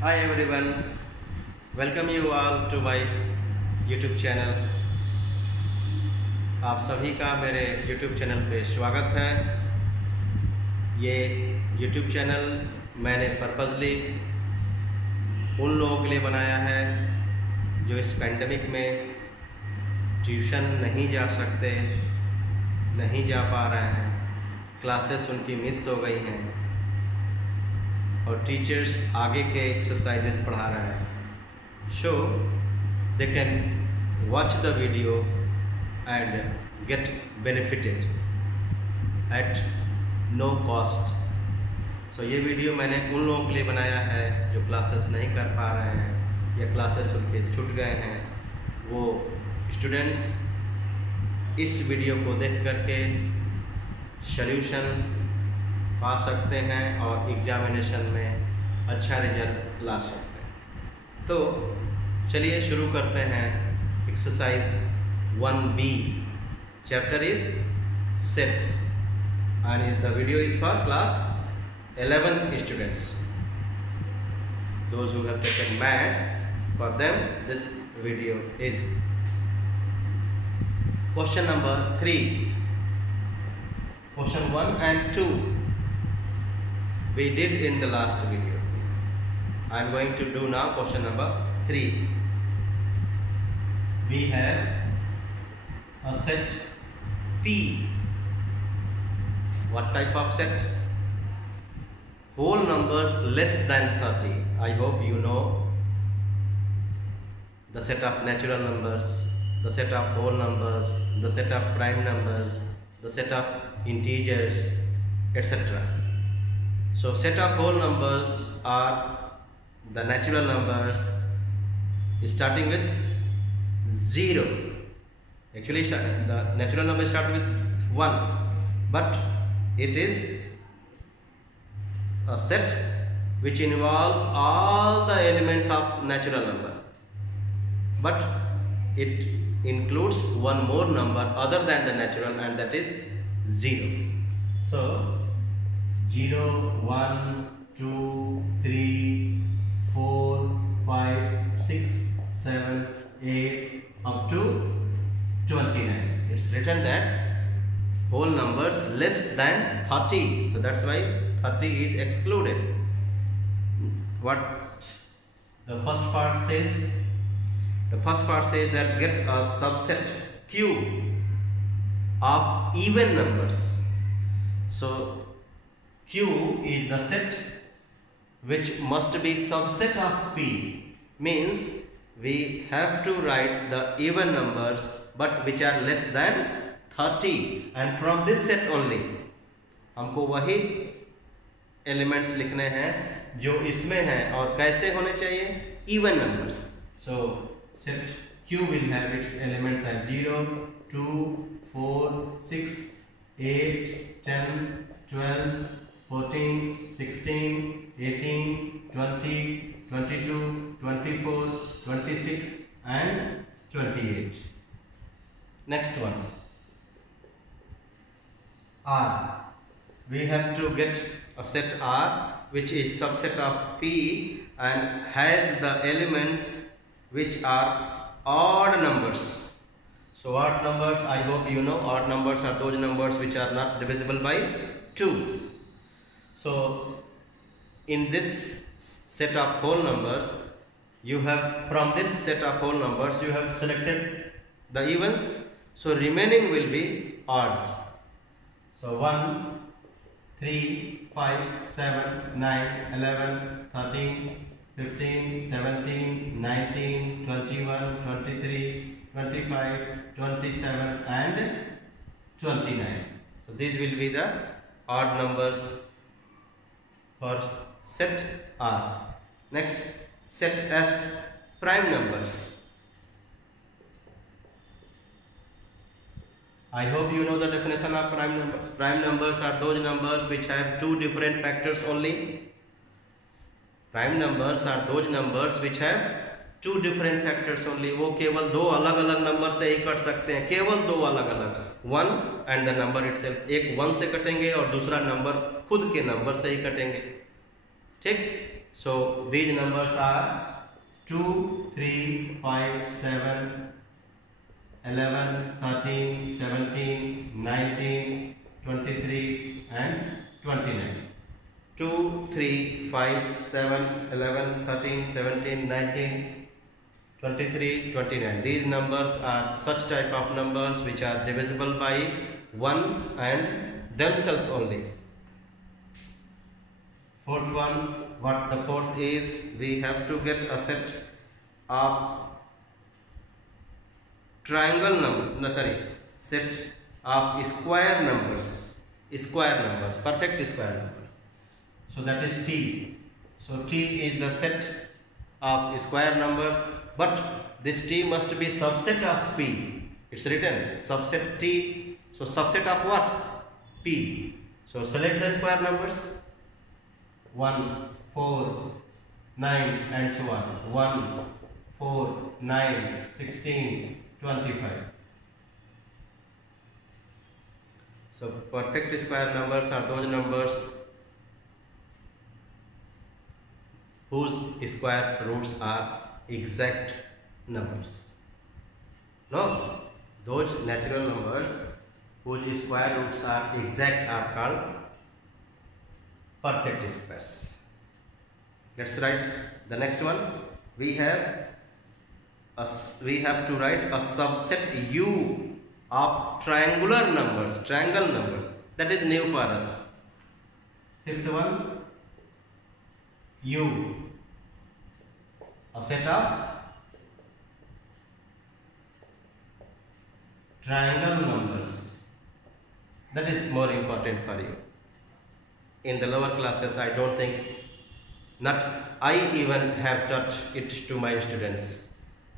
Hi everyone, welcome you all to my YouTube channel. आप सभी का मेरे YouTube चैनल पे स्वागत है। ये YouTube चैनल मैंने पर्पसली उन लोगों के लिए बनाया है जो इस पेंडेमिक में ट्यूशन नहीं जा सकते, नहीं जा पा रहे हैं, क्लासेस उनकी मिस हो गई हैं और टीचर्स आगे के एक्सरसाइजेस पढ़ा रहे हैं। So they can watch the video and get benefited at no cost. So ये वीडियो मैंने उन लोगों के लिए बनाया है जो क्लासेस नहीं कर पा रहे हैं या क्लासेस उनके छूट गए हैं। वो स्टूडेंट्स इस वीडियो को देख करके सॉल्यूशन पा सकते हैं और एग्जामिनेशन में अच्छा रिजल्ट ला सकते हैं। तो चलिए शुरू करते हैं। Exercise 1B chapter is sets and the video is for class 11th students. Those who have taken maths, for them this video is. Question number 3. Question 1 and 2 we did in the last video. I am going to do now question number 3. We have a set P. What type of set? Whole numbers less than 30. I hope you know the set of natural numbers, the set of whole numbers, the set of prime numbers, the set of integers, etc. So set of whole numbers are the natural numbers starting with 0. Actually the natural number starts with 1, but it is a set which involves all the elements of natural number, but it includes one more number other than the natural, and that is 0. So 0, 1, 2, 3, 4, 5, 6, 7, 8 up to 29. It's written that whole numbers less than 30. So that's why 30 is excluded. What the first part says? The first part says that get a subset Q of even numbers. So Q is the set which must be subset of P, means we have to write the even numbers but which are less than 30, and from this set only हमको वही elements लिखने हैं जो इसमें हैं और कैसे होने चाहिए, even numbers. So set Q will have its elements as 0, 2, 4, 6, 8, 10, 12, 14, 16, 18, 20, 22, 24, 26 and 28. Next one, R. We have to get a set R which is subset of P and has the elements which are odd numbers. So odd numbers, I hope you know, odd numbers are those numbers which are not divisible by 2. So in this set of whole numbers, you have, from this set of whole numbers you have selected the evens, so remaining will be odds. So 1, 3, 5, 7, 9, 11, 13, 15, 17, 19, 21, 23, 25, 27 and 29. So these will be the odd numbers for set R. Next, set S, prime numbers. I hope you know the definition of prime numbers. Prime numbers are those numbers which have two different factors only. Prime numbers are those numbers which have two different factors only. वो केवल दो अलग अलग number से ही cut सकते हैं, केवल दो अलग अलग, 1 and the number itself. एक 1 से कटेंगे और दूसरा नंबर खुद के नंबर से ही कटेंगे, ठीक। So these numbers are 2, 3, 5, 7, 11, 13, 17, 19, 23 and 29. 2, 3, 5, 7, 11, 13, 17, 19, 23, 29. These numbers are such type of numbers which are divisible by 1 and themselves only. Fourth one, what the fourth is, we have to get a set of set of square numbers, perfect square numbers. So that is T. So T is the set of square numbers, but this T must be subset of P. It's written subset T. So subset of what? P. So select the square numbers 1, 4, 9 and so on. 1, 4, 9, 16, 25. So perfect square numbers are those numbers whose square roots are exact numbers. No, those natural numbers whose square roots are exact are called perfect squares. Let's write the next one. We have to write a subset U of triangle numbers. That is new for us. Fifth one, U, a set of triangle numbers. That is more important for you. In the lower classes, I don't think, not I even have taught it to my students.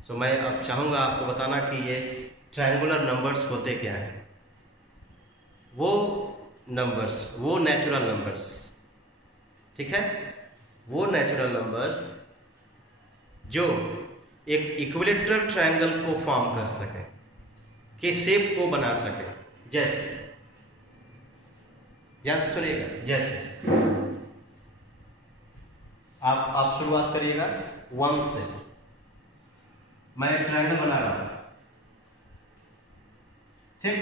So मैं अब चाहूँगा आपको बताना कि ये triangular numbers होते क्या हैं. वो नंबर्स, वो नेचुरल नंबर्स, ठीक है, वो नेचुरल नंबर्स जो एक इक्विलेटरल ट्रायंगल को फॉर्म कर सकें, के शेप को बना सकें. जैसे ध्यान से सुनिएगा, जैसे आप शुरुआत करिएगा 1 से. मैं एक ट्रायंगल बना रहा हूं, ठीक,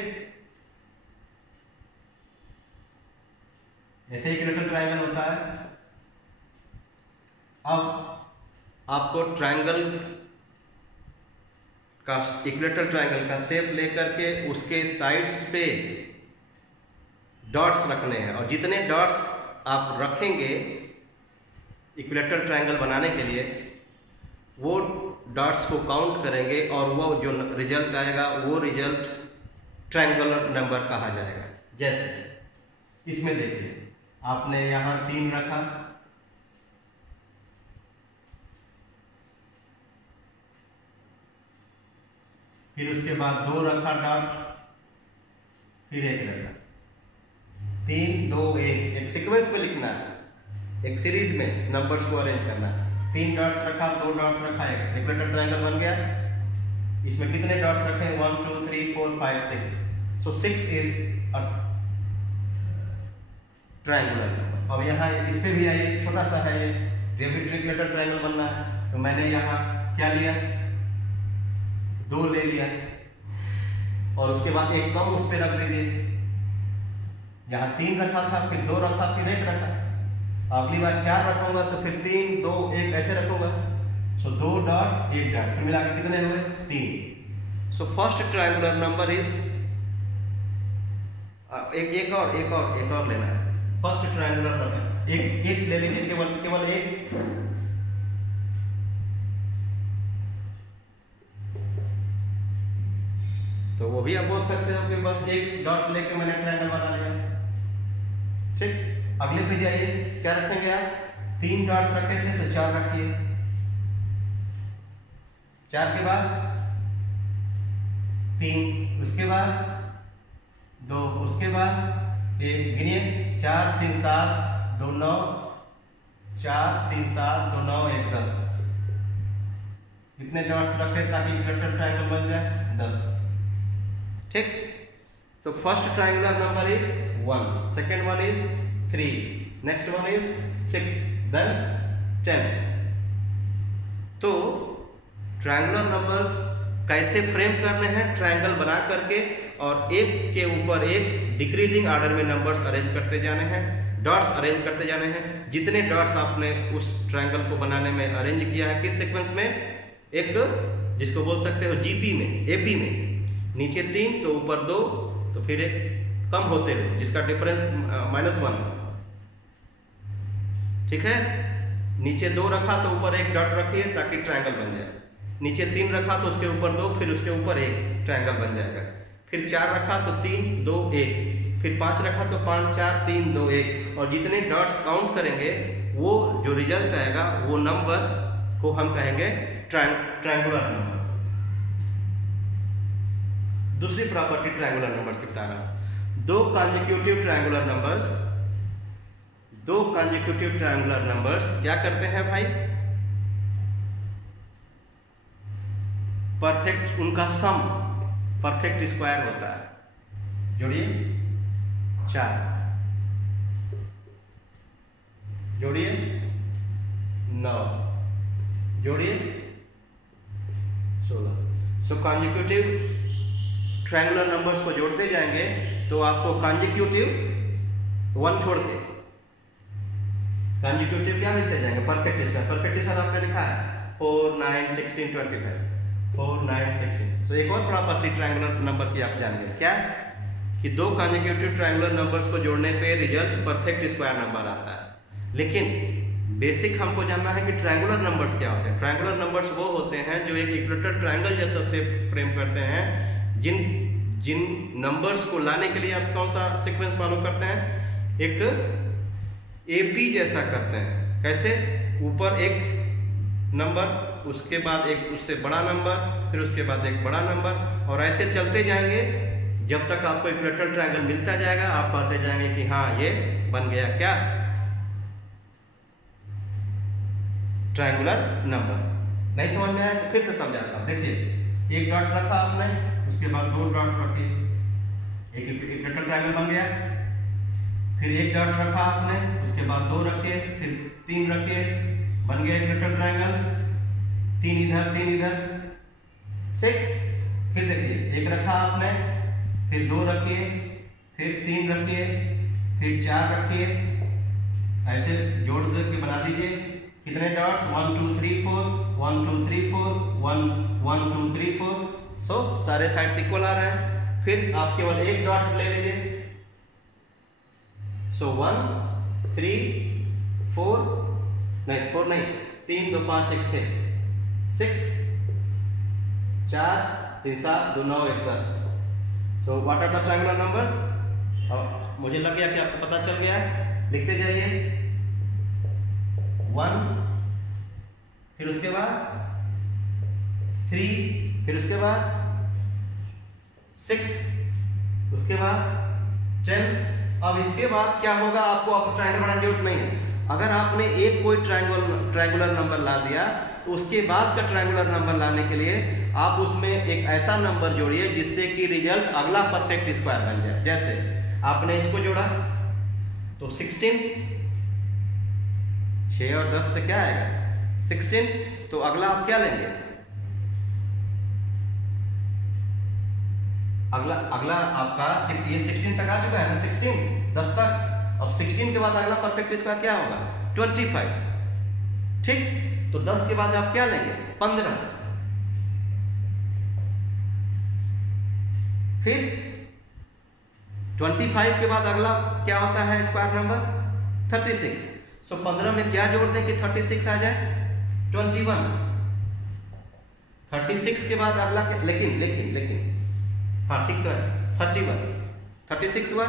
ऐसे इक्विलेटरल ट्रायंगल होता है. अब आपको ट्रायंगल का, इक्विलेटरल ट्रायंगल का शेप लेकर के उसके साइड्स पे डॉट्स रखने हैं, और जितने डॉट्स आप रखेंगे इक्विलेटरल ट्रायंगल बनाने के लिए, वो डॉट्स को काउंट करेंगे और वो जो रिजल्ट आएगा वो रिजल्ट ट्रायंगुलर नंबर कहा जाएगा. जैसे इसमें देखिए, आपने यहां 3 रखा, फिर उसके बाद 2 रखा डॉट, फिर 1 रखा. 3, 2, 1, एक सीक्वेंस में लिखना है, एक सीरीज में नंबर्स को अरेंज करना है. 3 डॉट्स रखा, 2 डॉट्स रखा, एक इक्विलेटरल ट्रायंगल बन गया. इसमें कितने डॉट्स रखे? 1, 2, 3, 4, 5, 6. सो 6 इज अ ट्रायंगुलर नंबर. अब यहाँ इस पे भी आइए, छोटा सा है ये भी इक्विलेटरल ट्रायंगल बनना है, तो मैंने यहाँ क्या लिया? 2 ले लिया, और उसके बाद एक कम उस पर रख दीजिए. यहाँ 3 रखा था, फिर 2 रखा, फिर 1 रखा. अगली बार 4 रखूंगा तो फिर 3, 2, 1 ऐसे रखूंगा. सो 2 डॉट 1 डॉट, फिर मिला के कितने हुए? 3. So first triangular number is एक और लेना है. फर्स्ट ट्रायंगुलर नंबर एक ले लीजिए, केवल एक. तो वो भी आप बोल सकते हो कि बस एक डॉट लेके मैंने ट्रायंगल बना लिया. ठीक, अगले पे जाइए, क्या रखेंगे आप? 3 डॉट्स रखे थे तो 4 रखिए. 4 के बाद 3, उसके बाद 2, उसके बाद 1. गिनिए, 4, 3, 7, 2, 9, 4, 3, 7, 2, 9, 1, 10. कितने डॉट्स रखे ताकि इक्विलेटरल ट्रायंगल बन जाए? 10. ठीक, तो first triangular number is 1, second one is 3, next one is 6, then 10। तो ट्रायंगुलर नंबर्स कैसे फ्रेम करने हैं, ट्रायंगल बना करके और एक के ऊपर एक डिक्रीजिंग ऑर्डर में नंबर्स अरेंज करते जाने हैं, डॉट्स अरेंज करते जाने हैं। जितने डॉट्स आपने उस ट्रायंगल को बनाने में अरेंज किया है, किस सीक्वेंस में, एक जिसको बोल सकते हो जीपी में, एपी में, नीचे 3 तो ऊपर 2 तो फिर एक कम होते हुए जिसका डिफरेंस -1, ठीक है। नीचे 2 रखा तो ऊपर एक डॉट रखिए ताकि ट्रायंगल बन जाए, नीचे 3 रखा तो उसके ऊपर 2, फिर उसके ऊपर एक ट्रायंगल बन जाएगा, फिर 4 रखा तो 3 2 1, फिर 5 रखा तो 5 4 3 2 1, और जितने डॉट्स काउंट करेंगे वो जो रिजल्ट आएगा वो नंबर को हम कहेंगे ट्रायंगुलर नंबर। दूसरी प्रॉपर्टी ट्रायंगुलर नंबर्स की बता रहा हूं। दो कॉन्जिक्यूटिव ट्रायंगुलर नंबर्स क्या करते हैं भाई, परफेक्ट, उनका सम परफेक्ट स्क्वायर होता है। जोड़िए 4, जोड़िए 9, जोड़िए 16। सो कॉन्जिक्यूटिव ट्रायंगुलर नंबर्स को जोड़ते जाएंगे तो आपको कॉन्जिक्यूटिव 1 छोड़ के कॉन्जिक्यूटिव क्या मिलते जाएंगे, परफेक्ट स्क्वायर। परफेक्ट स्क्वायर आपने लिखा है 4 9 16 25, 4 9 16। सो एक और प्रॉपर्टी ट्रायंगुलर नंबर की आप जानिए, क्या कि दो कॉन्जिक्यूटिव ट्रायंगुलर नंबर्स को जोड़ने पे रिजल्ट परफेक्ट स्क्वायर नंबर आता है। लेकिन बेसिक हमको जानना है कि ट्रायंगुलर नंबर्स क्या होते हैं। ट्रायंगुलर नंबर्स वो होते हैं जो एक इक्वेटर ट्रायंगल जैसा शेप फ्रेम करते हैं। जिन नंबर्स को लाने के लिए आप कौन सा सीक्वेंस फॉलो करते हैं, एक एपी जैसा करते हैं। कैसे, ऊपर एक नंबर, उसके बाद एक उससे बड़ा नंबर, फिर उसके बाद एक बड़ा नंबर, और ऐसे चलते जाएंगे जब तक आपको इक्वेटर ट्रायंगल मिलता जाएगा। आप पाते जाएंगे कि हाँ ये बन गया क्या, ट्रायंगुलर नंबर। नहीं समझ में आया तो फिर से समझाता हूं। देखिए, एक डॉट रखा आपने, उसके बाद 2 डॉट रखे, एक इक्वेटर ट्रायंगल बन गया। फिर एक डॉट रखा आपने, उसके बाद 2 रखे, फिर 3 रखे, बन गया इक्वेटर ट्रायंगल। 3 इधर 3 इधर, ठीक। फिर देखिए, एक रखा आपने, फिर 2 रखिए, फिर 3 रखिए, फिर 4 रखिए, ऐसे जोड़ दे के बना दीजिए। कितने डॉट्स, 1 2 3 4, 1 2 3 4, 1 2 3 4। सो सारे साइड्स इक्वल आ रहे हैं। फिर आप केवल एक डॉट ले लीजिए। सो 1 3 4 नहीं 4 नहीं 3 2 5 1 6 6 4 3 7 2 9 1 10। So what are the triangular numbers. मुझे लग गया कि आपको पता चल गया है। लिखते जाइए 1, फिर उसके बाद 3, फिर उसके बाद 6, उसके बाद 10। अब इसके बाद क्या होगा, आपको ट्रायंगल बनाने की जरूरत नहीं है। अगर आपने एक कोई ट्रायंगुलर नंबर ला दिया तो उसके बाद का ट्रायंगुलर नंबर लाने के लिए आप उसमें एक ऐसा नंबर जोड़िए जिससे कि रिजल्ट अगला परफेक्ट स्क्वायर बन जाए। जैसे आपने इसको जोड़ा तो 16, 6 और 10 से क्या आएगा 16, तो अगला आप क्या लेंगे, अगला आपका ये 16 तक आ चुका है ना, 16 10 तक। अब 16 के बाद अगला परफेक्ट स्क्वायर क्या होगा 25, ठीक। तो 10 के बाद आप क्या लेंगे 15, फिर 25 के बाद अगला क्या होता है स्क्वायर नंबर 36। सो 15 में क्या जोड़ दें कि 36 आ जाए 21। 36 के बाद अगला लेकिन हाँ ठीक तो है 31, 36 हुआ,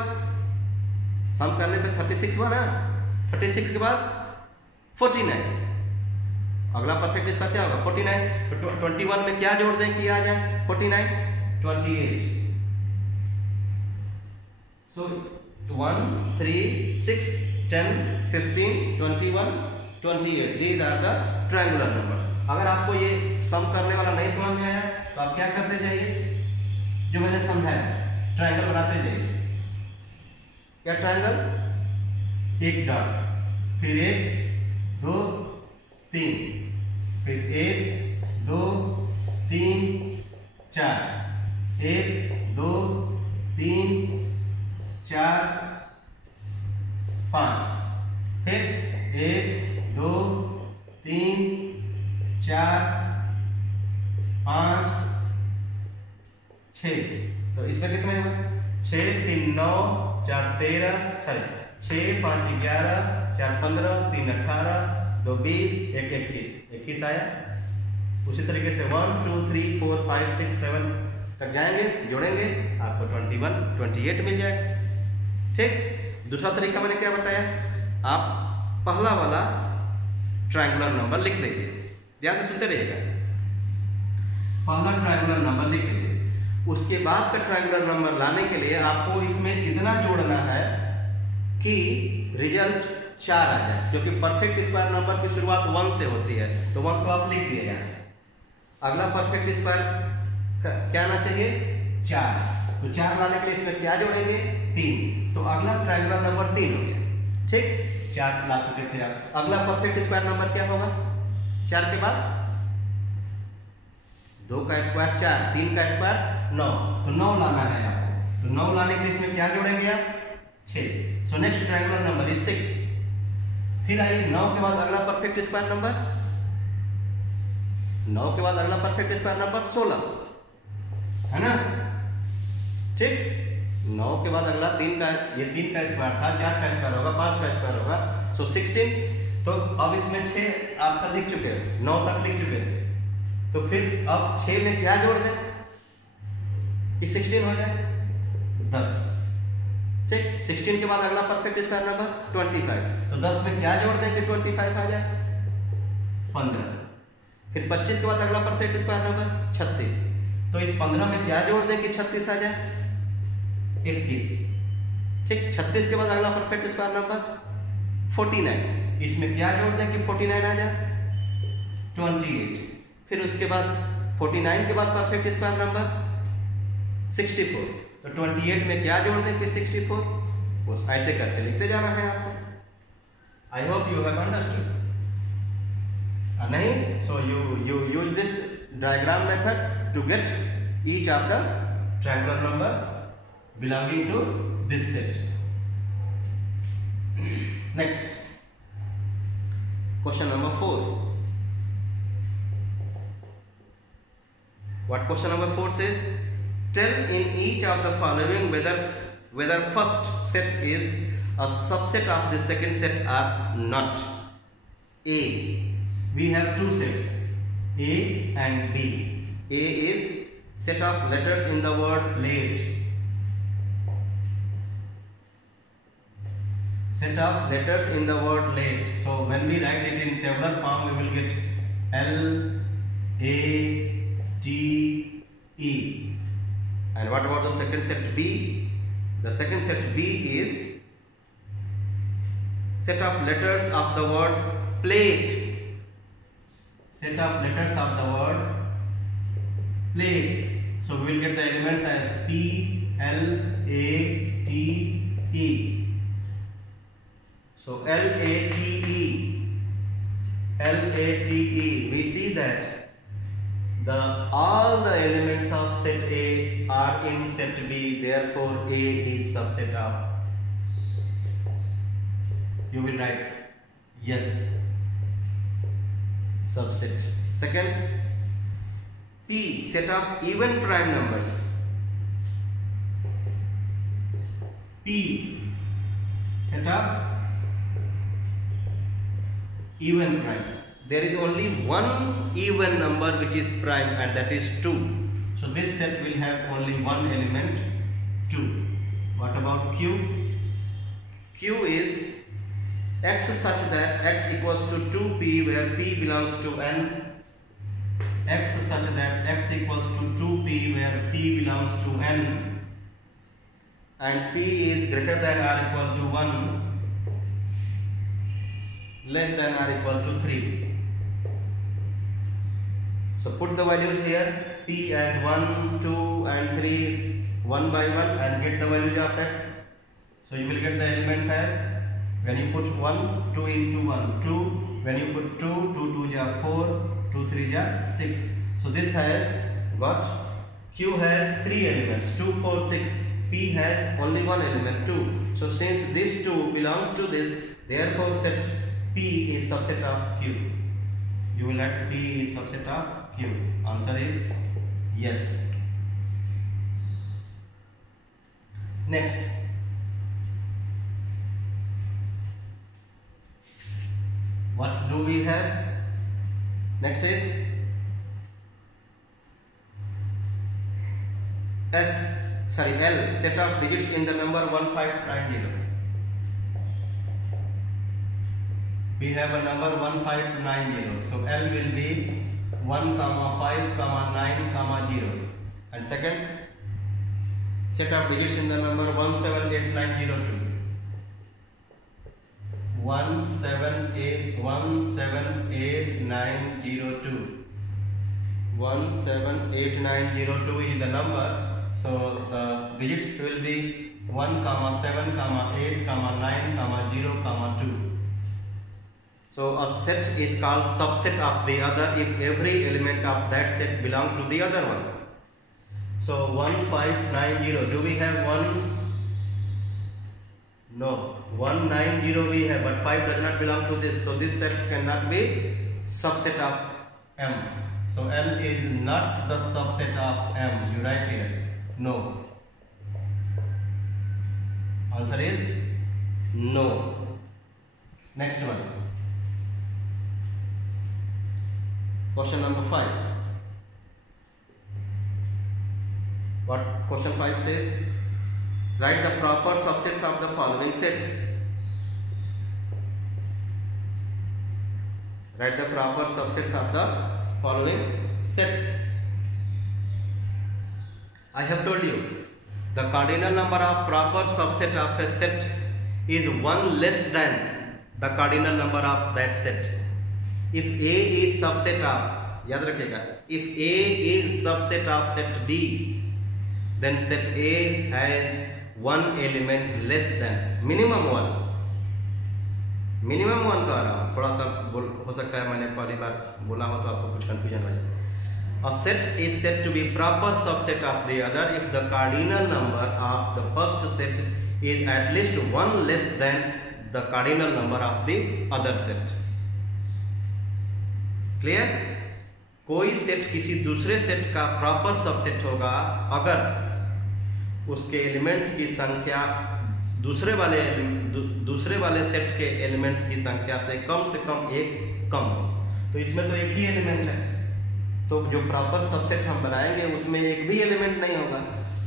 सम करने पे 36 हुआ ना। 36 के बाद 49, अगला परफेक्ट स्क्वायर क्या होगा 49। तो 21 में क्या जोड़ दें कि आ जाए 49, 28। सो 1 3 6 10 15 21 28, these are the triangular numbers। अगर आपको ये सम करने वाला नहीं समझ में आया तो आप क्या करते जाइए, जो मैंने समझाया, ट्रायंगल बनाते जाइए। क्या ट्रायंगल, एक डॉट, फिर 1 2 3, फिर 1 2 3 4, 1 2 3 4 5, फिर 1 2 3 4 5 6। तो इसमें कितने हुए? 6 3 9 4 13, सॉरी 6 5 11 4 15 3 18 2 20 1 21 आया। उसी तरीके से 1 2 3 4 5 6 7 तक जाएंगे, जोड़ेंगे, आपको 21 28 मिल जाएगा। ठीक। दूसरा तरीका मैंने क्या बताया, आप पहला वाला ट्रायंगुलर नंबर लिख लीजिए, ध्यान से सुनते रहिएगा। पहला ट्रायंगुलर नंबर लिख लीजिए, उसके बाद का ट्रायंगुलर नंबर लाने के लिए आपको इसमें इतना जोड़ना है कि रिजल्ट 4 आ जाए, क्योंकि परफेक्ट स्क्वायर नंबर की शुरुआत 1 से होती है, तो 1 तो आप लिख दिए यहाँ। अगला परफेक्ट स्क्वायर क्या आना चाहिए? 4। तो 4 लाने के लिए इसमें क्या जोड़ेंगे? 3। तो अगला ट्रायंगुलर नंबर 3 हो गया। ठीक, 4 ला चुके थे आप। अगला परफेक्ट स्क्वायर नंबर क्या होगा? 4 के बाद 2 का स्क्वायर 4, 3 का स्क्वायर 9, तो 9 लाना है आपको। तो 9 लाने के लिए इसमें क्या जोड़ेंगे आप? 6। So next triangular number is 6। फिर आइए 9 के बाद अगला परफेक्ट स्क्वायर नंबर, 9 के बाद अगला परफेक्ट स्क्वायर नंबर 16 है ना। ठीक, 9 के बाद अगला 3 का, ये 3 का स्क्वायर था, 4 का स्क्वायर होगा, 5 का स्क्वायर होगा, सो 16। तो अब इसमें 6 आपका लिख चुके हैं, 9 तक लिख चुके हैं, तो फिर अब 6 में क्या जोड़ दें कि 16 हो जाए? 10। ठीक, 16 के बाद अगला परफेक्ट स्क्वायर नंबर 25, तो 10 में क्या जोड़ दें कि 25 आ जाए? 15। फिर 25 के बाद अगला परफेक्ट स्क्वायर नंबर 36, तो इस 15 में क्या जोड़ दें कि 36 आ जाए? 21। ठीक, 36 के बाद अगला परफेक्ट स्क्वायर नंबर 49, इसमें क्या जोड़ दें कि 49 आ जाए? 28। फिर उसके बाद 49 के बाद परफेक्ट स्क्वायर नंबर 64, तो 28 में क्या जोड़ दें कि 64? बस ऐसे करके लिखते जाना है आपको। I hope you have understood. नहीं, so you use this diagram method to get each of the triangular number belonging to this set. Next, question number 4. What question number 4 says? Tell in each of the following whether first set is a subset of the second set or not. A, we have two sets, A and B. A is set of letters in the word plate. Set of letters in the word late. So when we write it in tabular form, we will get L, A, T, E. And what about the second set B? The second set B is set of letters of the word plate. Set of letters of the word plate. So we will get the elements as P, L, A, T, E. So L-A-T-E, L-A-T-E, we see that all the elements of set A are in set B, therefore A is subset of. You will write yes, subset. Second, P, set of even prime numbers. P, set of even prime. There is only one even number which is prime, and that is 2. So this set will have only one element, 2. What about Q? Q is x such that x equals to 2p, where p belongs to n. X such that x equals to 2p, where p belongs to n, and p is greater than or equal to 1, less than or equal to 3. So put the values here, p as 1, 2 and 3 one by one, and get the values of x. So you will get the elements as, when you put 1, 2 into 1, 2, when you put 2, 2 2 ja 4, 2 3 ja 6. So this has got, Q has 3 elements, 2 4 6. P has only one element, 2. So since this 2 belongs to this, therefore set P is subset of Q. You will write P is subset of Q. Answer is yes. Next, what do we have? Next is L, set of digits in the number 1590. We have a number 1590. So L will be 1, 5, 9, 0. And second, set of digits in the number 178902. 178902. 178902 is the number. So the digits will be 1, 7, 8, 9, 0, 2. So a set is called subset of the other if every element of that set belongs to the other one. So 1590, do we have 1? No, 190 we have, but 5 does not belong to this. So this set cannot be subset of M. So L is not the subset of M. You write here. No. Answer is no. Next one. Question number 5. What question 5 says? Write the proper subsets of the following sets. Write the proper subsets of the following sets. I have told you the cardinal number of proper subset of a set is 1 less than the cardinal number of that set. If A is subset of, याद रखिएगा, if A is subset of set B, then set A has 1 element less than minimum 1. Minimum 1 कह रहा हूँ, थोड़ा सा हो सकता है मैंने पहली बार बोला हो तो आपको कुछ कंफ्यूजन हो जाए. A set is said to be proper subset of the other if the cardinal number of the first set is at least 1 less than the cardinal number of the other set. Clear? कोई set किसी दूसरे set का proper subset होगा अगर उसके elements की संख्या दूसरे वाले सेट के एलिमेंट्स की संख्या से कम एक कम हो. तो इसमें तो एक ही एलिमेंट है, तो जो प्रॉपर सबसेट हम बनाएंगे उसमें एक भी एलिमेंट नहीं होगा.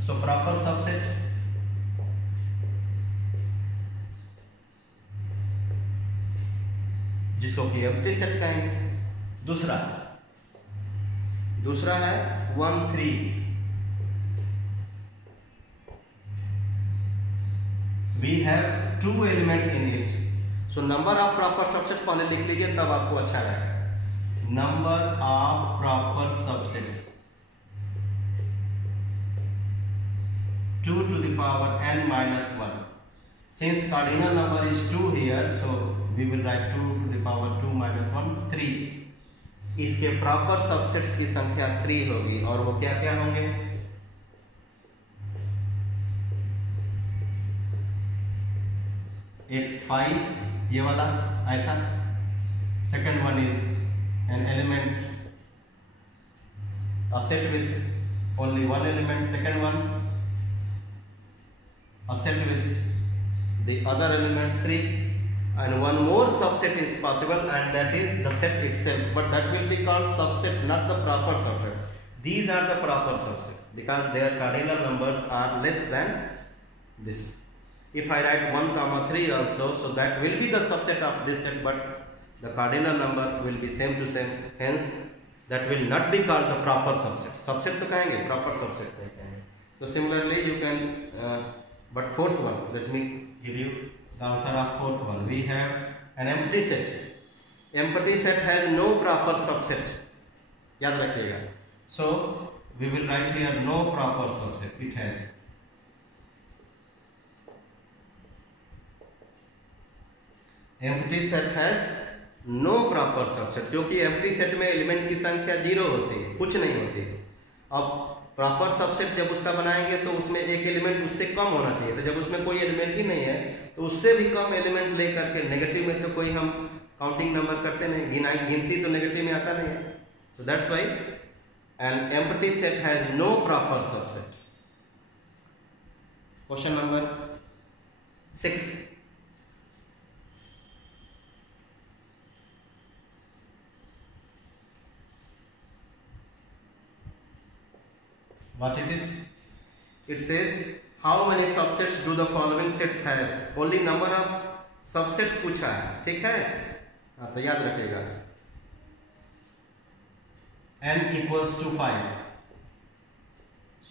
सो प्रॉपर सबसेट जिसको कि एम्प्टी सेट कहेंगे. दूसरा है 1 3. We have 2 elements in it. So number of proper subsets पहले लिख लीजिए, तब आपको अच्छा रहेगा. Number of proper subsets 2 to the power n minus 1. Since cardinal number is 2 here, so we will write 2 to the power 2 minus 1, 3. इसके proper subsets की संख्या 3 होगी और वो क्या क्या होंगे? एक 5 ये वाला ऐसा. Second one is an element a set with only one element. Second one, a set with the other element 3. And one more subset is possible, and that is the set itself, but that will be called subset, not the proper subset. These are the proper subsets because their cardinal numbers are less than this. If I write 1 comma 3 also, so that will be the subset of this set, but the cardinal number will be same to same, hence that will not be called the proper subset. Subset तो कहेंगे, proper subset नहीं कहेंगे. So similarly you can but fourth one, let me give you the answer of fourth one. We have an empty set. Empty set has no proper subset. याद रखिएगा. So we will write here no proper subset. It has. Empty set has no proper subset, क्योंकि empty set में element की संख्या 0 होती है, कुछ नहीं होती। अब प्रॉपर सबसेट जब उसका बनाएंगे तो उसमें एक एलिमेंट उससे कम होना चाहिए, तो जब उसमें कोई एलिमेंट ही नहीं है तो उससे भी कम एलिमेंट लेकर के, नेगेटिव में तो कोई हम काउंटिंग नंबर करते नहीं, गिनती तो नेगेटिव में आता नहीं है, तो that's why an empty set has no proper subset. Question number 6, what it is? It says how many subsets do the following sets have? Only number of subsets पूछा है, ठीक है, तो याद रखिएगा। n equals to 5,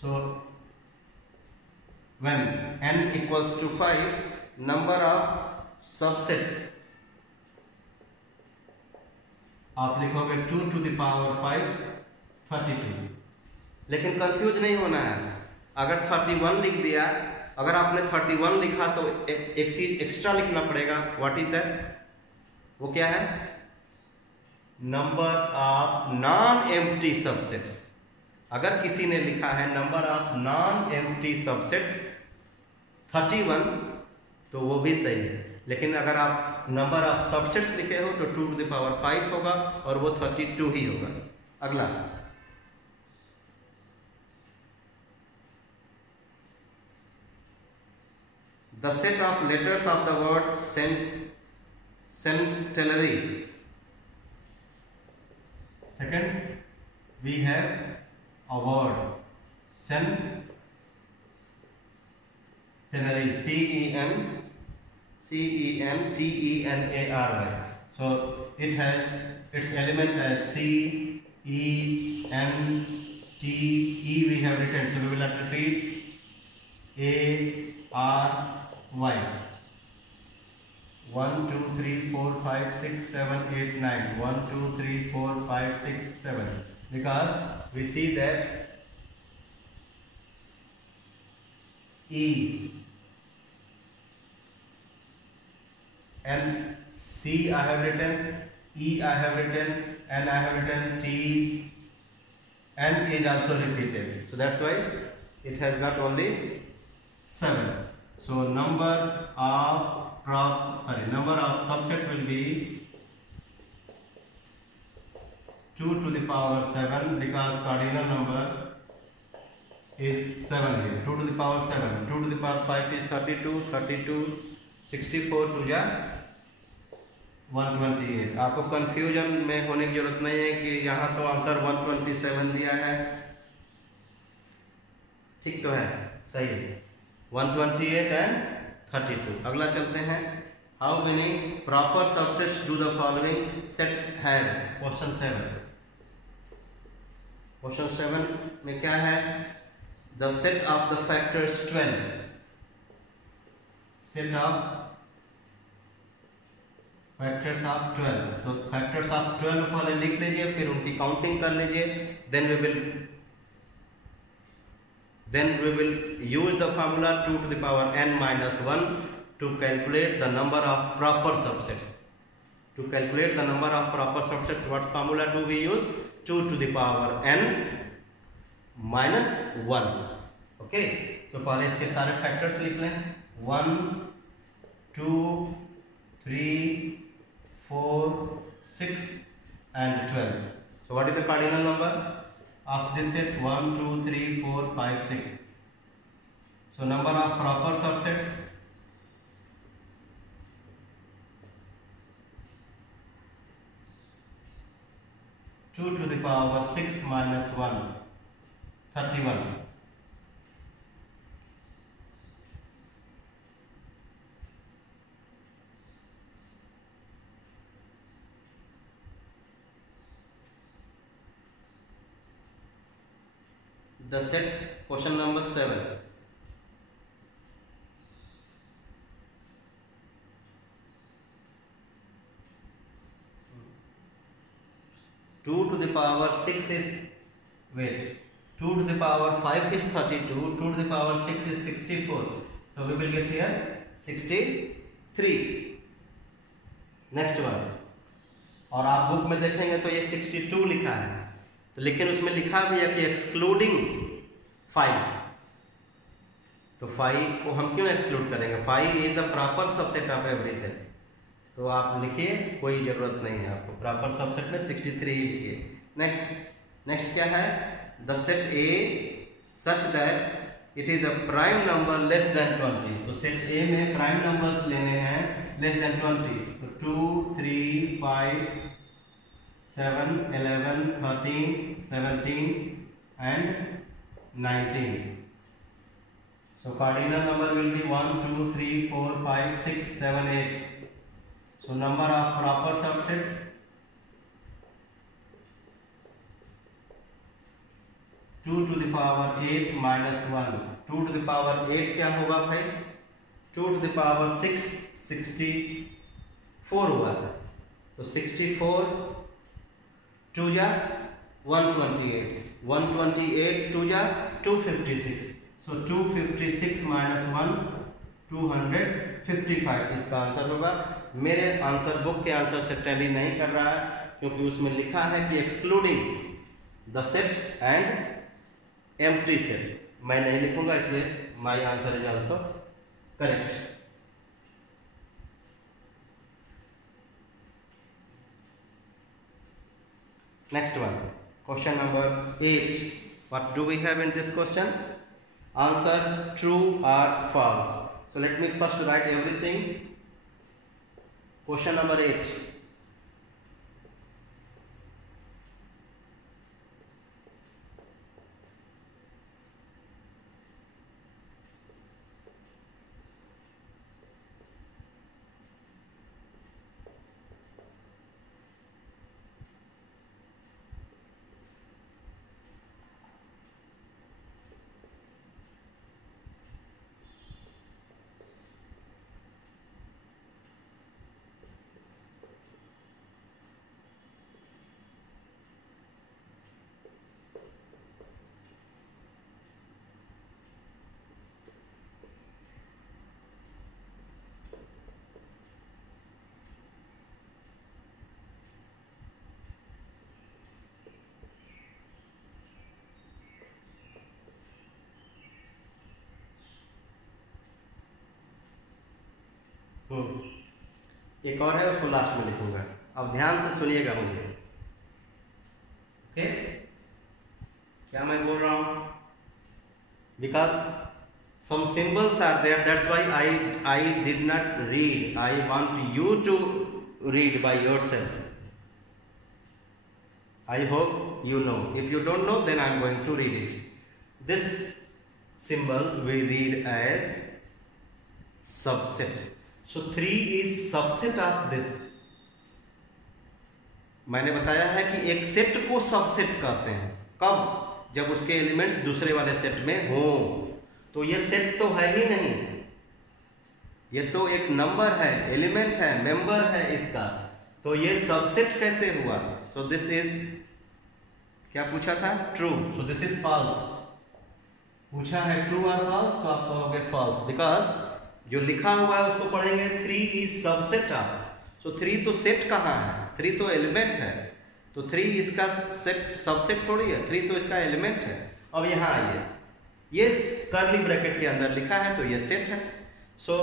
so when n equals to 5, number of subsets आप लिखोगे 2 to the power 5, 32। लेकिन कंफ्यूज नहीं होना है, अगर 31 लिख दिया, अगर आपने 31 लिखा तो एक चीज एक्स्ट्रा लिखना पड़ेगा। What is that? वो क्या है? Number of non empty subsets. अगर किसी ने लिखा है number of non empty subsets 31 तो वो भी सही है, लेकिन अगर आप नंबर ऑफ सबसेट्स लिखे हो तो 2 to the power 5 होगा और वो 32 ही होगा। अगला, the set of letters of the word centenary. Second, we have a word centenary, CENTENARY. So it has its element as C, E, N, T, E we have written, so we will have to repeat A, R, Y. 1 2 3 4 5 6 7 8 9, 1 2 3 4 5 6 7, because we see that E and C I have written, E I have written, N I have written, T, N is also repeated, so that's why it has got only 7. So number of subsets will be 2 to the power 7, because cardinal number is 7 here. 2 to the power 7, 2 to the power 5 is 32, 32, 64 to the 128। आपको confusion में होने की जरूरत नहीं है कि यहाँ तो आंसर 127 दिया है, ठीक तो है, सही है, 128 and 32। अगला चलते हैं, how many proper subsets do the following sets have? Question 7। Question 7 में क्या है? The set of the factors 12, set of factors of 12, तो फैक्टर्स ऑफ 12 पहले लिख लीजिए, फिर उनकी काउंटिंग कर लीजिए, then we will use the formula 2 to the power n minus 1 to calculate the number of proper subsets. To calculate the number of proper subsets, what formula do we use? 2 to the power n minus 1. Okay, तो पहले इसके सारे factors लिख लें, 1 2 3 4 6 and 12. So what is the cardinal number of this set? 1 2 3 4 5 6. So number of proper subsets, two to the power 6 minus 1, 31. The sets, question number 7. Two to the power 6 is, wait, 2 to the power 5 is 32, 2 to the power 6 is 64. So we will get here 63. Next one, और आप book में देखेंगे तो ये 62 लिखा है, तो लेकिन उसमें लिखा भी है कि एक्सक्लूडिंग 5, तो 5 को हम क्यों एक्सक्लूड करेंगे? 5 is the proper subset of every set, तो आप लिखिए, कोई जरूरत नहीं है आपको, प्रॉपर सबसेट में 63 ही लिखिए। नेक्स्ट क्या है? The set A such that it is a prime number less than 20, तो सेट ए में प्राइम नंबर्स लेने हैं लेस देन 20, तो 2, 3, 5, 7, 11, 13, 17 and 19. So cardinal number will be 1, 2, 3, 4, 5, 6, 7, 8. So number of proper subsets, two to the power 8 minus 1, 2 to the power 8 क्या होगा भाई? 2 to the power 6 64 हुआ था, तो 64 2 जा 128, 128 2 जा 256, सो 256 माइनस 1 255 इसका आंसर होगा। मेरे आंसर बुक के आंसर से टैली नहीं कर रहा है, क्योंकि उसमें लिखा है कि excluding the set and empty set, मैं नहीं लिखूंगा, इसलिए my answer is also correct. Next one, question number 8, what do we have in this question? Answer true और false. So let me first write everything. Question number 8. एक और है, उसको last में लिखूंगा, अब ध्यान से सुनिएगा मुझे, ओके? क्या मैं बोल रहा हूं? Because some symbols are there, that's why I did not read, I want you to read by yourself. I hope you know. If you don't know, then I am going to read it. This symbol we read as subset. So 3 is subset of this. मैंने बताया है कि एक set को subset कहते हैं कब? जब उसके एलिमेंट्स दूसरे वाले सेट में हो। तो ये सेट तो है ही नहीं, ये तो एक नंबर है, एलिमेंट है, मेंबर है इसका, तो ये सबसेट कैसे हुआ? सो दिस इज, क्या पूछा था? True, so this is false. पूछा है ट्रू और फॉल्स, तो आप कहोगे फॉल्स, बिकॉज जो लिखा हुआ है उसको पढ़ेंगे 3 इज सबसेट ऑफ, सो 3 तो सेट कहाँ है? 3 तो एलिमेंट है, तो 3 इसका सेट सबसेट थोड़ी है, 3 तो इसका एलिमेंट है। अब यहाँ आइए, ये कर्ली ब्रैकेट के अंदर लिखा है तो ये सेट है, सो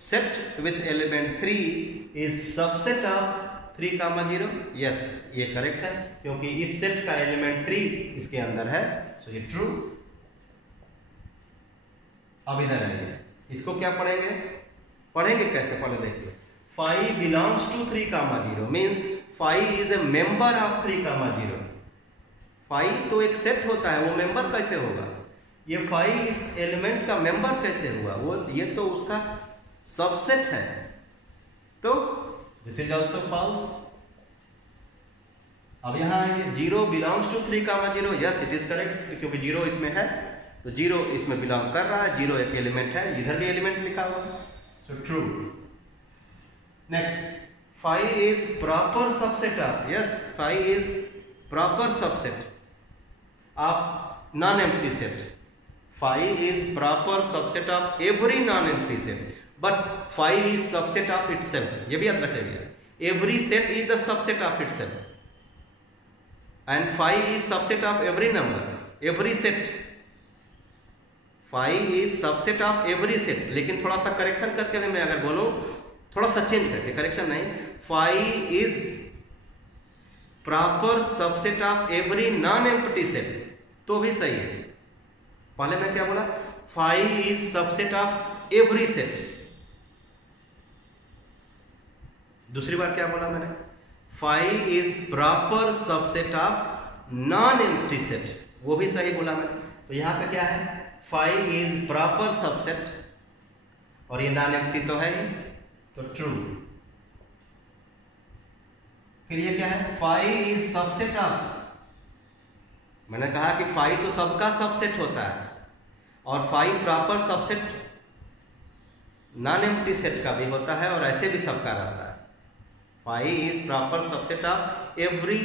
set with element 3 is subset of 3, 0। Yes, ये करेक्ट है, क्योंकि इस सेट का एलिमेंट 3 इसके अंदर है, सो ये ट्रू। अब इधर आइए, इसको क्या पढ़ेंगे? पढ़ेंगे कैसे? पढ़े देखिए, 5 belongs to 3, 0 means 5 is a member of 3, 0। 5 तो एक सेट होता है, वो मेंबर कैसे होगा? ये 5 इस एलिमेंट का मेंबर कैसे हुआ? वो ये तो उसका सबसेट है, तो दिस इज ऑल्सो फॉल्स। अब यहाँ आइए, 0 belongs to 3, 0। Yes, it is correct, क्योंकि 0 इसमें है, तो 0 इसमें बिलोंग कर रहा है, 0 एक एलिमेंट है, इधर भी एलिमेंट लिखा हुआ है, so true. Next, 5 is proper subset of, yes 5 is proper subset of non empty set. 5 is proper subset of every non empty set, but 5 is subset of itself. ये भी याद रखेंगे, every set is the subset of itself and phi is subset of every number, every set, phi is subset of every set। लेकिन थोड़ा सा correction करके भी मैं अगर बोलूं, थोड़ा सा चेंज करके, करेक्शन नहीं, phi is proper subset of every non empty set, तो भी सही है। पहले मैं क्या बोला, phi is subset of every set. दूसरी बार क्या बोला मैंने, phi is proper subset of non empty set, वो भी सही बोला मैं। तो यहां पे क्या है, phi is प्रॉपर सबसेट, और ये नॉन एम्प्टी तो है ही, तो ट्रू। फिर ये क्या है, phi is सबसेट ऑफ, मैंने कहा कि phi तो सबका सबसेट होता है, और phi proper subset non empty set का भी होता है, और ऐसे भी सबका रहता है। phi is proper subset of every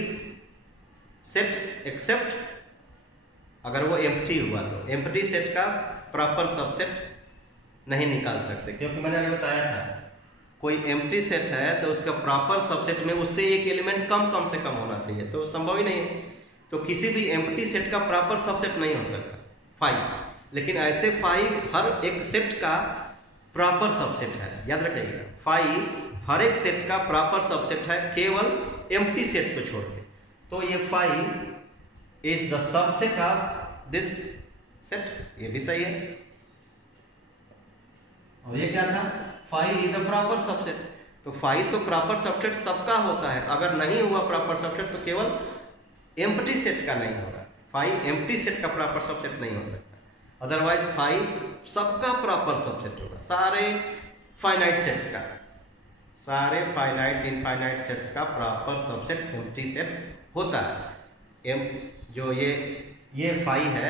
set except अगर वो एम्प्टी हुआ, तो एम्प्टी सेट का प्रॉपर सबसेट नहीं निकाल सकते, क्योंकि मैंने अभी बताया था कोई एम्प्टी सेट है तो उसका प्रॉपर सबसेट में उससे एक एलिमेंट कम से कम होना चाहिए, तो संभव ही नहीं है। तो किसी भी एम्प्टी सेट का प्रॉपर सबसेट नहीं हो सकता phi, लेकिन ऐसे phi हर एक सेट का प्रॉपर सबसेट है, याद रखिएगा। phi हर एक सेट का प्रॉपर सबसेट है, केवल एम्प्टी सेट को छोड़ के। तो ये phi is the subset of this set, ये भी सही है। और ये क्या था, phi is the proper subset, तो phi तो प्रॉपर सबसेट सबका होता है, अगर नहीं हुआ प्रॉपर सबसेट तो केवल एम्प्टी सेट का नहीं होगा। phi एम्प्टी सेट का प्रॉपर सबसेट नहीं हो सकता, अदरवाइज phi सबका प्रॉपर सबसेट होगा, सारे फाइनाइट सेट्स का, सारे फाइनाइट इनफाइनाइट सेट्स का प्रॉपर सबसेट एम्प्टी सेट होता है। जो ये phi है,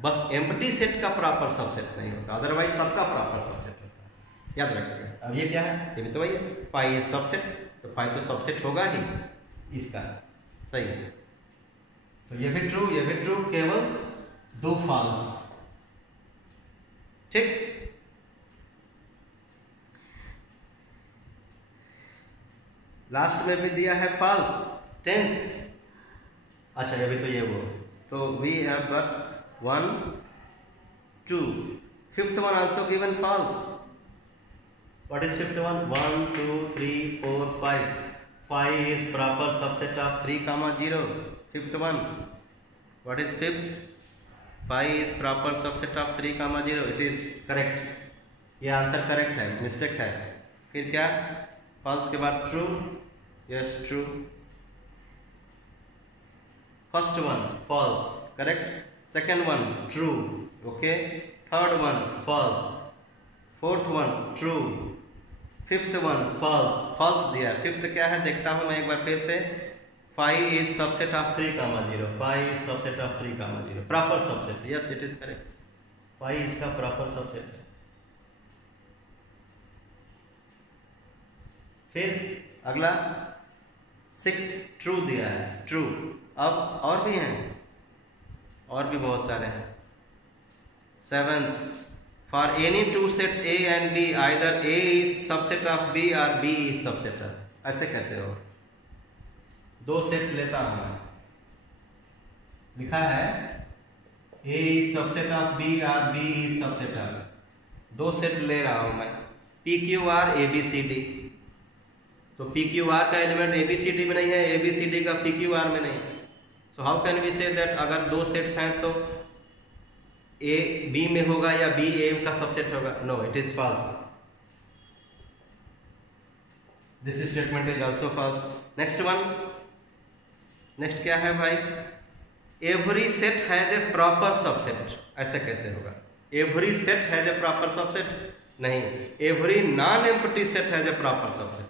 बस एम्प्टी सेट का प्रॉपर सबसेट नहीं होता, अदरवाइज सबका प्रॉपर सबसेट होता है, याद रखिएगा। अब ये क्या है, ये भी तो वही है, phi इज सबसेट, तो phi तो सबसेट होगा ही इसका, सही है। तो ये भी ट्रू, ये भी ट्रू, केवल दो फॉल्स, ठीक। लास्ट में भी दिया है फॉल्स, 10th। अच्छा अभी तो ये वो, तो we have got 1 2, 5th one also given false। What is 5th one? 1 2 3 4 5, phi is proper subset of 3, 0, 5th one। What is 5th? phi is proper subset of 3, 0, it is correct, ये answer correct है, mistake है। फिर क्या, false के बाद true, yes true. First one false, correct, second one true, okay, third one false, fourth one true, fifth one false, false दिया। Fifth क्या है देखता हूं मैं एक बार फिर से, phi is subset of 3, 0, phi is subset of 3, 0, proper subset, yes it is correct, phi इसका प्रॉपर सबसेट है। फिर अगला 6th ट्रू दिया है, ट्रू। अब और भी हैं, और भी बहुत सारे हैं। 7th, for any two sets A and B either A is subset of B और B is subset of, ऐसे कैसे हो, दो सेट्स लेता हूं मैं, लिखा है A is subset of B और B is subset of, दो सेट ले रहा हूं मैं, PQR ABCD। तो PQR का एलिमेंट ABCD में नहीं है, ABCD का PQR में नहीं। So how can we say that अगर दो सेट्स हैं तो A B में होगा या B A का सबसेट होगा? No, it is false, this statement is also false. Next one, next क्या है भाई, every set has a proper subset, ऐसा कैसे होगा? Every set has a proper subset नहीं, every non empty set has a proper subset.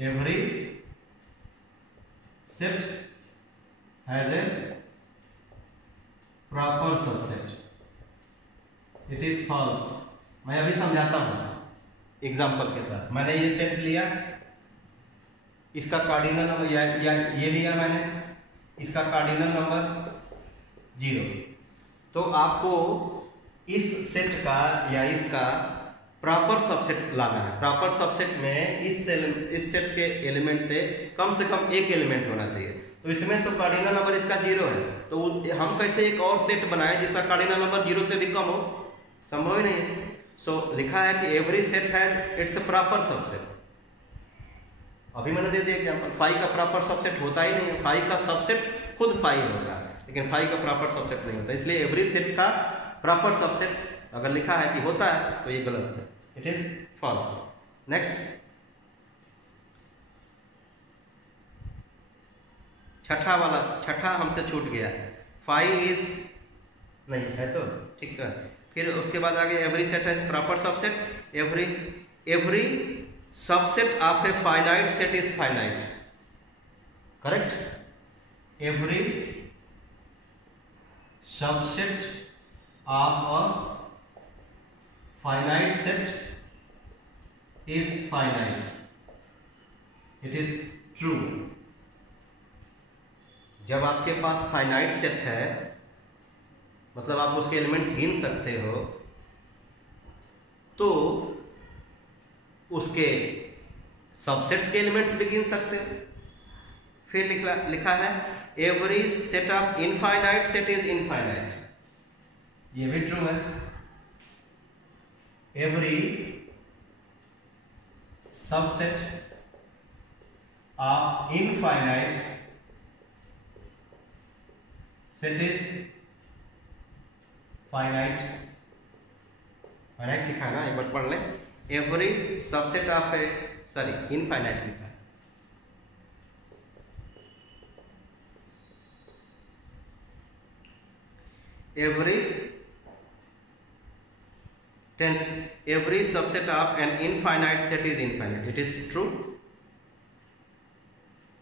Every set has a proper subset, it is false. मैं अभी समझाता हूं एग्जांपल के साथ। मैंने ये सेट लिया, इसका कार्डिनल नंबर या ये लिया मैंने, इसका कार्डिनल नंबर 0। तो आपको इस सेट का या इसका प्रॉपर सबसेट लाना है। प्रॉपर सबसेट में इस सेट के एलिमेंट से कम एक एलिमेंट होना चाहिए। तो इसमें तो कार्डिनल नंबर इसका 0 है, तो हम कैसे एक और सेट बनाए जिसका कार्डिनल नंबर 0 से भी कम हो? संभव ही नहीं है। सो लिखा है कि every set has it's a proper subset. अभी मैंने दे दिया एग्जांपल, 5 का प्रॉपर सबसेट होता ही नहीं है। 5 का सबसेट खुद 5 होता है, लेकिन 5 का प्रॉपर सबसेट नहीं होता। इसलिए एवरी सेट का प्रॉपर सबसेट अगर लिखा है कि होता है तो ये गलत है, इट इज फॉल्स। नेक्स्ट, छठा हमसे छूट गया। 5 इज नहीं है तो ठीक तो है। फिर उसके बाद आगे एवरी सेट है proper subset. Every subset of a finite set is finite, correct. Every subset of a finite set is finite, it is true. जब आपके पास फाइनाइट सेट है, मतलब आप उसके एलिमेंट्स गिन सकते हो, तो उसके सबसेट्स के एलिमेंट्स भी गिन सकते हो। फिर लिखा है every set of infinite set is infinite, ये भी ट्रू है। Every subset of infinite set is finite. Finite लिखा है ना, एक बार पढ़ लें। Every subset of A infinite लिखा है। Every subset of an infinite set is infinite, it is true.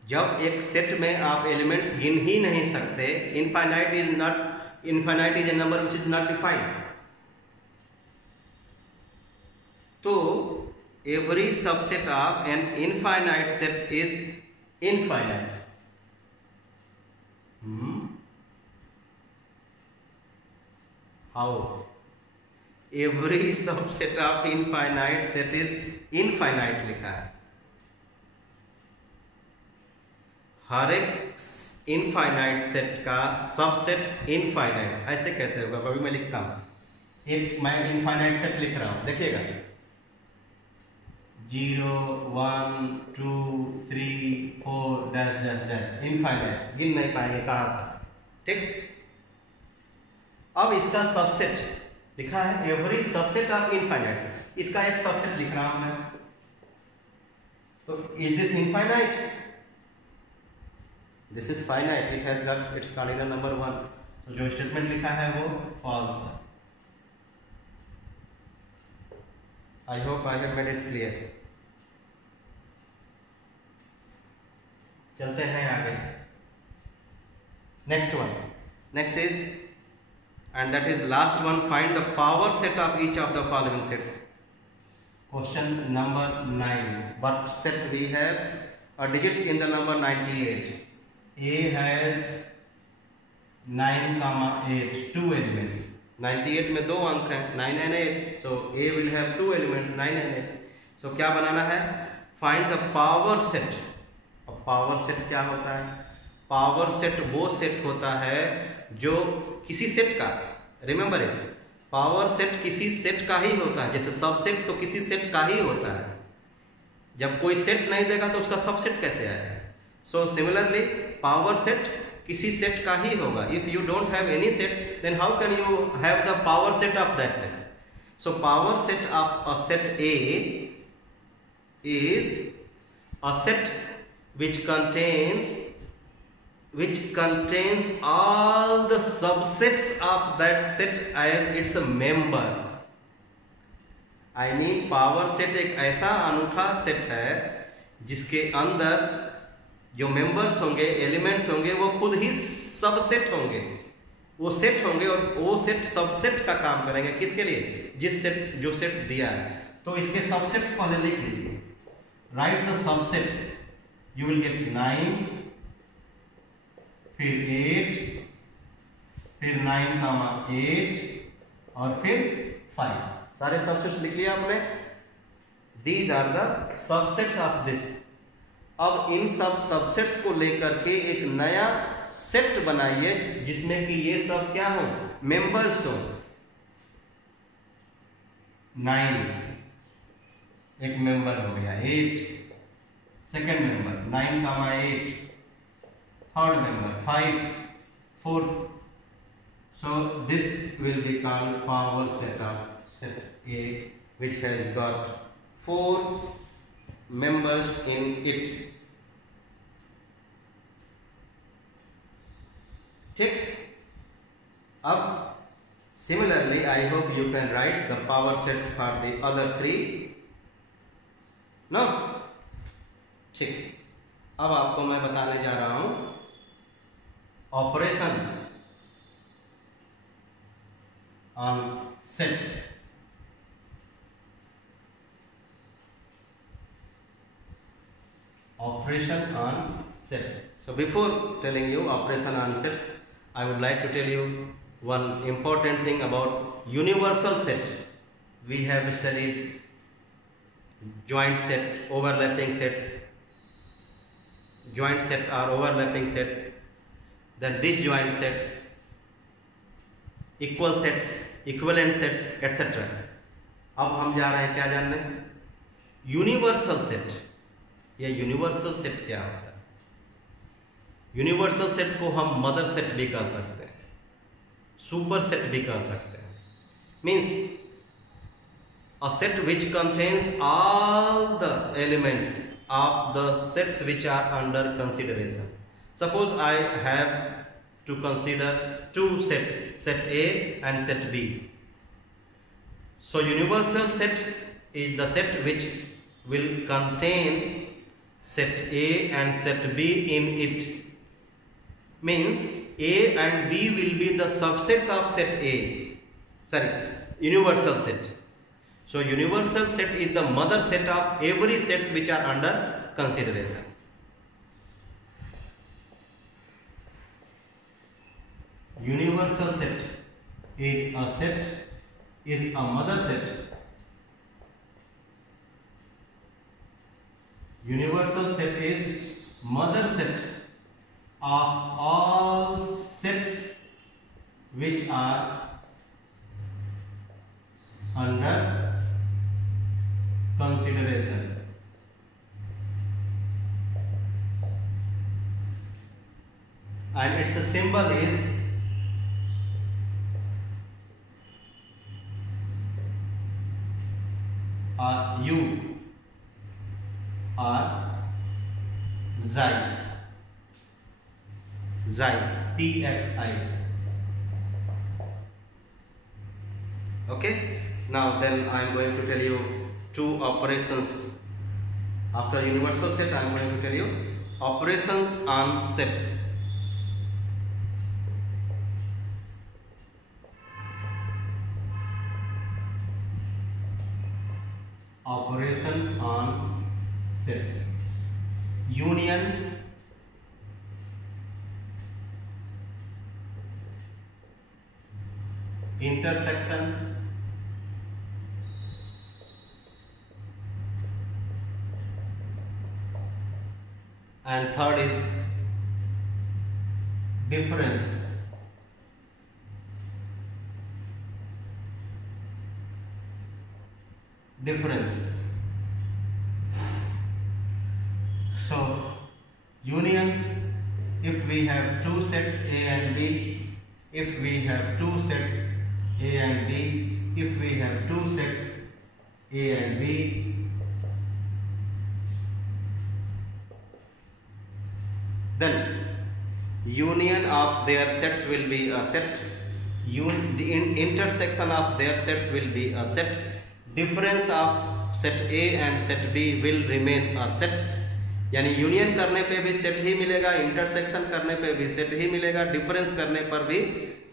जब एक सेट में आप एलिमेंट्स गिन ही नहीं सकते, infinite is a number which is not defined. तो every subset of an infinite set is infinite. How? Every subset of infinite set is infinite लिखा है। हर एक इनफाइनाइट सेट का सबसेट इनफाइनाइट, ऐसे कैसे होगा? अभी मैं लिखता हूं। एक मैं इनफाइनाइट सेट लिख रहा हूं, देखिएगा 0 1 2 3 4 डैश डैश डैश, इनफाइनाइट, गिन नहीं पाएंगे कहाँ था, ठीक। अब इसका सबसेट लिखा है एवरी सबसेट ऑफ इनफाइनाइट, इसका एक सबसेट लिख रहा हूं मैं, तो is this infinite? This is finite, it has got its cardinal number 1। तो जो स्टेटमेंट लिखा है वो फॉल्स है। I hope I have made it clear. चलते हैं आगे। Next is, and that is last one, find the power set of each of the following sets. Question number 9. What set we have? Digits in the number 98. A has 9, 8, 2 elements. 98 में 2 अंक हैं, 9 and 8. So A will have 2 elements, 9 and 8. So क्या बनाना है? Find the power set. अब power set क्या होता है? Power set वो सेट होता है जो किसी सेट का, रिमेंबर है, पावर सेट किसी सेट का ही होता है। जैसे सबसेट तो किसी सेट का ही होता है, जब कोई सेट नहीं देगा तो उसका सबसेट कैसे आएगा? सो सिमिलरली पावर सेट किसी सेट का ही होगा। If you don't have any set, then how can you have the power set of that set? So power set of a set A is a set which contains all the subsets of that set as its member. I mean power set एक ऐसा अनूठा set है जिसके अंदर जो members होंगे, elements होंगे, वो खुद ही सबसेट होंगे, वो सेट होंगे, और वो सेट सबसेट का काम करेंगे। किसके लिए? जिस सेट, जो सेट दिया है। तो इसके सबसेट्स पहले लिख लीजिए। Right the subsets, you will get 9, फिर 8, फिर 9, 8 और फिर 5। सारे सबसेट्स लिख लिया आपने। These are the subsets of this. अब इन सब सबसेट्स को लेकर के एक नया सेट बनाइए जिसमें कि ये सब क्या हो, मेंबर्स हो। 9 एक मेंबर हो गया, 8 second member, 9, 8 third member, 5 fourth. So this will be called power set of set A, which has got 4 members in it. ठीक। अब similarly I hope you can write the power sets for the other 3. No? ठीक। अब आपको मैं बताने जा रहा हूं operation on sets. Operation on sets. So before telling you operation on sets, I would like to tell you one important thing about universal set. We have studied joint set, overlapping sets, joint set or overlapping set, then disjoint sets, equal sets, equivalent sets etcetera. अब हम जा रहे हैं क्या जानने, universal set. या universal set क्या होता है? यूनिवर्सल सेट को हम मदर सेट भी कह सकते हैं, सुपर सेट भी कह सकते हैं। Means a set which contains all the elements of the sets which are under consideration. Suppose I have to consider 2 sets, set A and set B. So universal set is the set which will contain set A and set B in it. Means A and B will be the subsets of set A. Sorry, universal set. So universal set is the mother set of every sets which are under consideration. Universal set is a set, is a mother set. Universal set is mother set of all sets which are under consideration. And its symbol is U or xi, PXI. Okay, now then I am going to tell you 2 operations. After universal set I am going to tell you operations on sets. Operation on sets. Union, intersection, and third is difference. So union, if we have 2 sets A and B, if we have 2 sets A and B, if we have 2 sets A and B, then union of their sets will be a set, the intersection of their sets will be a set, difference of set A and set B will remain a set. यानी union करने पे भी set ही मिलेगा, intersection करने पे भी set ही मिलेगा, difference करने पर भी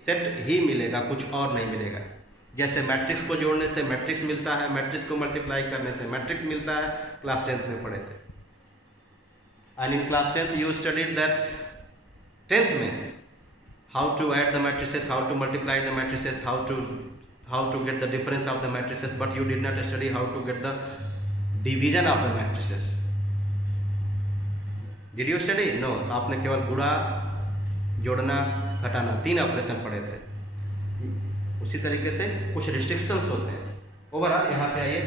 सेट ही मिलेगा, कुछ और नहीं मिलेगा। जैसे मैट्रिक्स को जोड़ने से मैट्रिक्स मिलता है, मैट्रिक्स को मल्टीप्लाई करने से मैट्रिक्स मिलता है, क्लास 10th में पढ़े थे। And in class 10th you studied that 10th में how to add the matrices, how to multiply the matrices, how to how to get the difference of the matrices, but you did not study how to get the division of the matrices. Did you study? No. आपने केवल गुणा, जोड़ना, घटाना 3 operation पढ़े थे. उसी तरीके से कुछ रिस्ट्रिक्शंस होते हैं. ओवरऑल यहाँ पे आइए,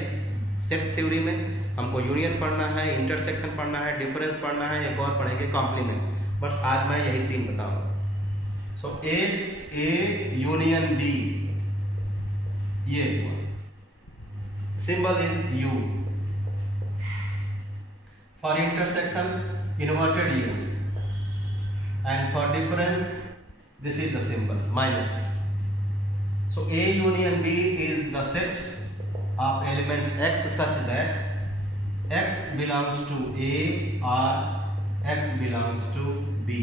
सेट थ्योरी में हमको यूनियन पढ़ना है, इंटरसेक्शन पढ़ना है, डिफरेंस पढ़ना है, एक और पढ़ेंगे कॉम्प्लीमेंट. बस आज मैं यही 3 बताऊंगा. सो ए यूनियन बी, ये symbol is you. For intersection inverted u, and for difference this is the symbol minus. So A union B is the set of elements x such that x belongs to A or x belongs to B.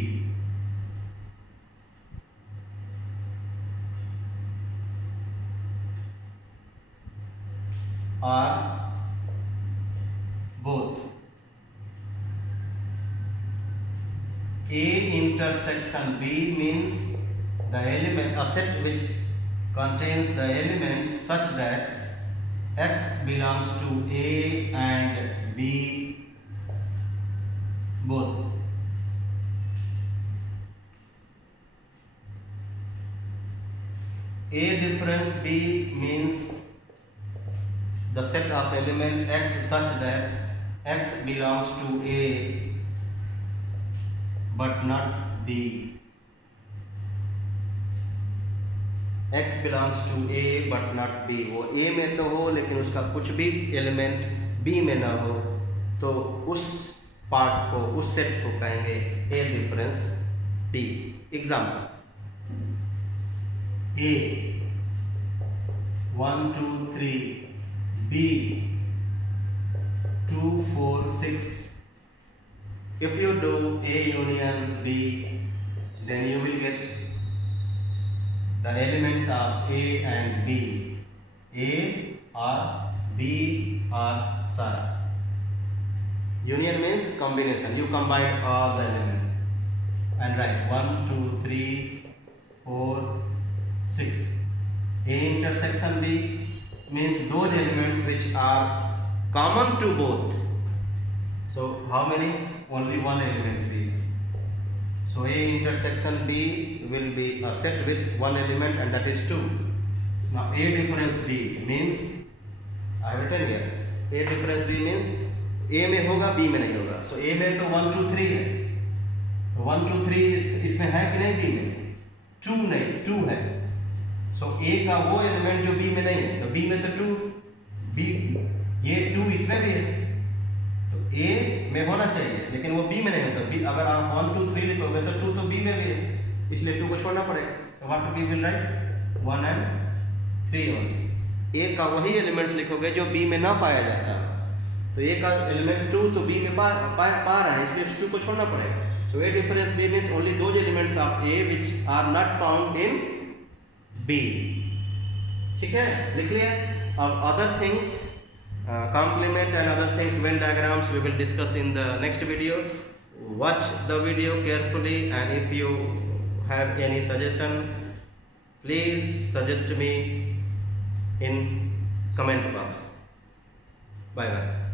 Or both. A intersection B means the element, a set which contains the elements such that x belongs to A and B both. A difference B means the set of element x such that x belongs to A but not B. X belongs to A but not B. वो A में तो हो लेकिन उसका कुछ भी element B में ना हो, तो उस पार्ट को, उस सेट को कहेंगे A difference B. Example A 1 2 3, B 2 4 6. If you do A union B, then you will get the elements of A and B. A or B or Sarah. Union means combination. You combine all the elements and write 1 2 3 4 6. A intersection B means those elements which are common to both. So how many? Only one element B. So A intersection B will be a set with one element, and that is 2. Now A difference B means, I have written here, A difference B means A में होगा B में नहीं होगा. So A में तो 1 2 3 है, 1 2 3 इसमें है कि नहीं B में? 2 नहीं, 2 है. So A का वो एलिमेंट जो B में नहीं है, तो B में तो 2, B ये 2 इसमें भी है, A में होना चाहिए, लेकिन वो B में नहीं होता. B अगर आप 1 2 3 लिखोगे तो 2 तो B में भी है, इसलिए 2 को छोड़ना पड़ेगा. तो what we will write 1 and 3 only. A का वही एलिमेंट्स लिखोगे जो B में ना पाया जाता. तो A का एलिमेंट 2 तो B में पा रहा है, इसलिए 2 को छोड़ना पड़ेगा. So A difference B means only those elements of A which are not found in B. ठीक है, लिख लिया. अब other things, complement and other things, Venn diagrams, we will discuss in the next video. Watch the video carefully, and if you have any suggestion, please suggest me in comment box. Bye bye.